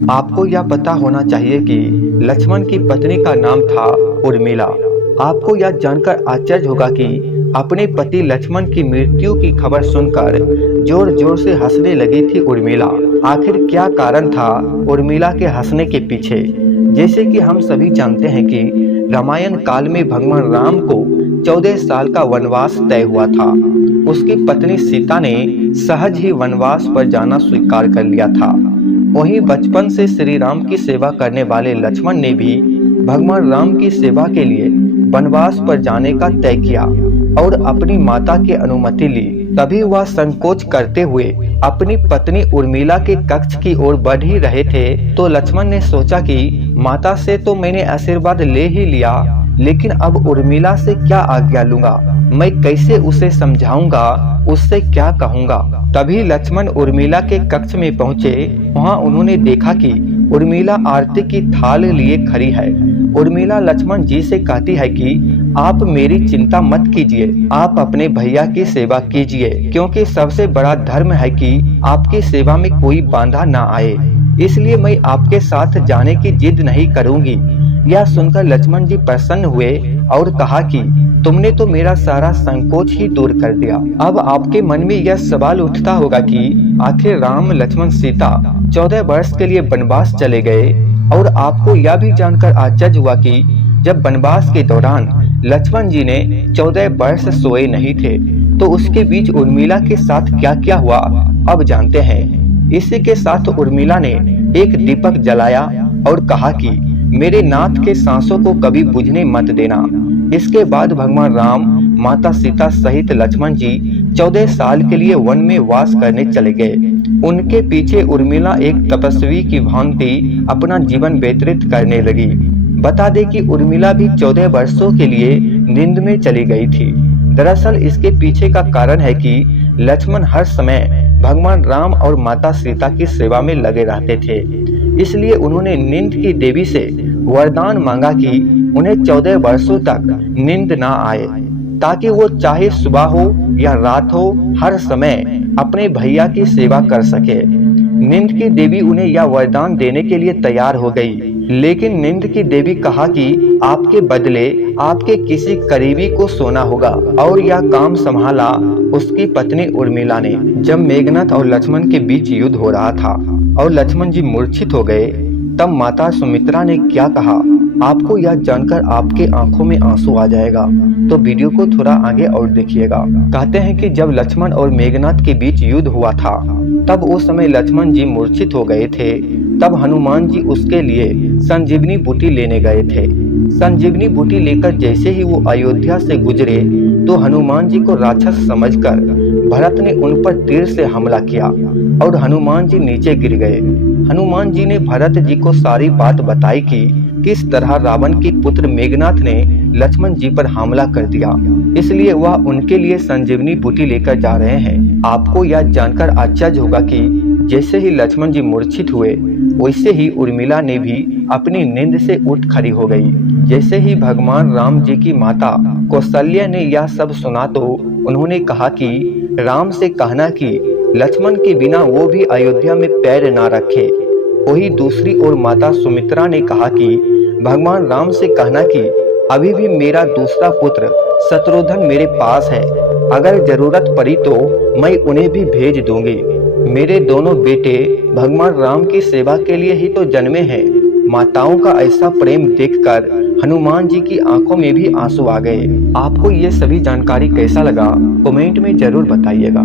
आपको यह पता होना चाहिए कि लक्ष्मण की पत्नी का नाम था उर्मिला। आपको यह जानकर आश्चर्य होगा कि अपने पति लक्ष्मण की मृत्यु की खबर सुनकर जोर जोर से हंसने लगी थी उर्मिला। आखिर क्या कारण था उर्मिला के हंसने के पीछे? जैसे कि हम सभी जानते हैं कि रामायण काल में भगवान राम को 14 साल का वनवास तय हुआ था। उसकी पत्नी सीता ने सहज ही वनवास पर जाना स्वीकार कर लिया था। वहीं बचपन से श्री राम की सेवा करने वाले लक्ष्मण ने भी भगवान राम की सेवा के लिए वनवास पर जाने का तय किया और अपनी माता की अनुमति ली। तभी वह संकोच करते हुए अपनी पत्नी उर्मिला के कक्ष की ओर बढ़ ही रहे थे तो लक्ष्मण ने सोचा कि माता से तो मैंने आशीर्वाद ले ही लिया, लेकिन अब उर्मिला से क्या आज्ञा लूंगा? मैं कैसे उसे समझाऊंगा? उससे क्या कहूंगा? तभी लक्ष्मण उर्मिला के कक्ष में पहुंचे। वहां उन्होंने देखा कि उर्मिला आरती की थाल लिए खड़ी है। उर्मिला लक्ष्मण जी से कहती है कि आप मेरी चिंता मत कीजिए, आप अपने भैया की सेवा कीजिए, क्योंकि सबसे बड़ा धर्म है कि आपकी सेवा में कोई बाधा ना आए, इसलिए मैं आपके साथ जाने की जिद नहीं करूंगी। यह सुनकर लक्ष्मण जी प्रसन्न हुए और कहा कि तुमने तो मेरा सारा संकोच ही दूर कर दिया। अब आपके मन में यह सवाल उठता होगा कि आखिर राम लक्ष्मण सीता 14 वर्ष के लिए वनवास चले गए और आपको यह भी जानकर आश्चर्य हुआ कि जब वनवास के दौरान लक्ष्मण जी ने 14 वर्ष सोए नहीं थे तो उसके बीच उर्मिला के साथ क्या क्या हुआ अब जानते हैं। इसी के साथ उर्मिला ने एक दीपक जलाया और कहा कि मेरे नाथ के सांसों को कभी बुझने मत देना। इसके बाद भगवान राम, माता सीता सहित लक्ष्मण जी 14 साल के लिए वन में वास करने चले गए। उनके पीछे उर्मिला एक तपस्वी की भांति अपना जीवन व्यतीत करने लगी। बता दे कि उर्मिला भी 14 वर्षों के लिए नींद में चली गई थी। दरअसल इसके पीछे का कारण है कि लक्ष्मण हर समय भगवान राम और माता सीता की सेवा में लगे रहते थे, इसलिए उन्होंने नींद की देवी से वरदान मांगा कि उन्हें 14 वर्षों तक नींद ना आए, ताकि वो चाहे सुबह हो या रात हो हर समय अपने भैया की सेवा कर सके। नींद की देवी उन्हें यह वरदान देने के लिए तैयार हो गई, लेकिन नींद की देवी कहा कि आपके बदले आपके किसी करीबी को सोना होगा, और यह काम संभाला उसकी पत्नी उर्मिला ने। जब मेघनाथ और लक्ष्मण के बीच युद्ध हो रहा था और लक्ष्मण जी मूर्छित हो गए, तब माता सुमित्रा ने क्या कहा आपको यह जानकर आपके आंखों में आंसू आ जाएगा, तो वीडियो को थोड़ा आगे और देखिएगा। कहते हैं कि जब लक्ष्मण और मेघनाथ के बीच युद्ध हुआ था तब उस समय लक्ष्मण जी मूर्छित हो गए थे। तब हनुमान जी उसके लिए संजीवनी बूटी लेने गए थे। संजीवनी बूटी लेकर जैसे ही वो अयोध्या से गुजरे तो हनुमान जी को राक्षस समझकर भरत ने उन पर तीर से हमला किया और हनुमान जी नीचे गिर गए। हनुमान जी ने भरत जी को सारी बात बताई कि किस तरह रावण के पुत्र मेघनाथ ने लक्ष्मण जी पर हमला कर दिया, इसलिए वह उनके लिए संजीवनी बूटी लेकर जा रहे हैं। आपको यह जानकर आश्चर्य होगा कि जैसे ही लक्ष्मण जी मूर्छित हुए वैसे ही उर्मिला ने भी अपनी नींद से उठ खड़ी हो गई। जैसे ही भगवान राम जी की माता कौशल्या ने यह सब सुना तो उन्होंने कहा कि राम से कहना कि लक्ष्मण के बिना वो भी अयोध्या में पैर ना रखे। वही दूसरी ओर माता सुमित्रा ने कहा कि भगवान राम से कहना कि अभी भी मेरा दूसरा पुत्र शत्रुघ्न मेरे पास है, अगर जरूरत पड़ी तो मैं उन्हें भी भेज दूंगी। मेरे दोनों बेटे भगवान राम की सेवा के लिए ही तो जन्मे हैं। माताओं का ऐसा प्रेम देखकर हनुमान जी की आंखों में भी आंसू आ गए। आपको ये सभी जानकारी कैसा लगा कमेंट में जरूर बताइएगा।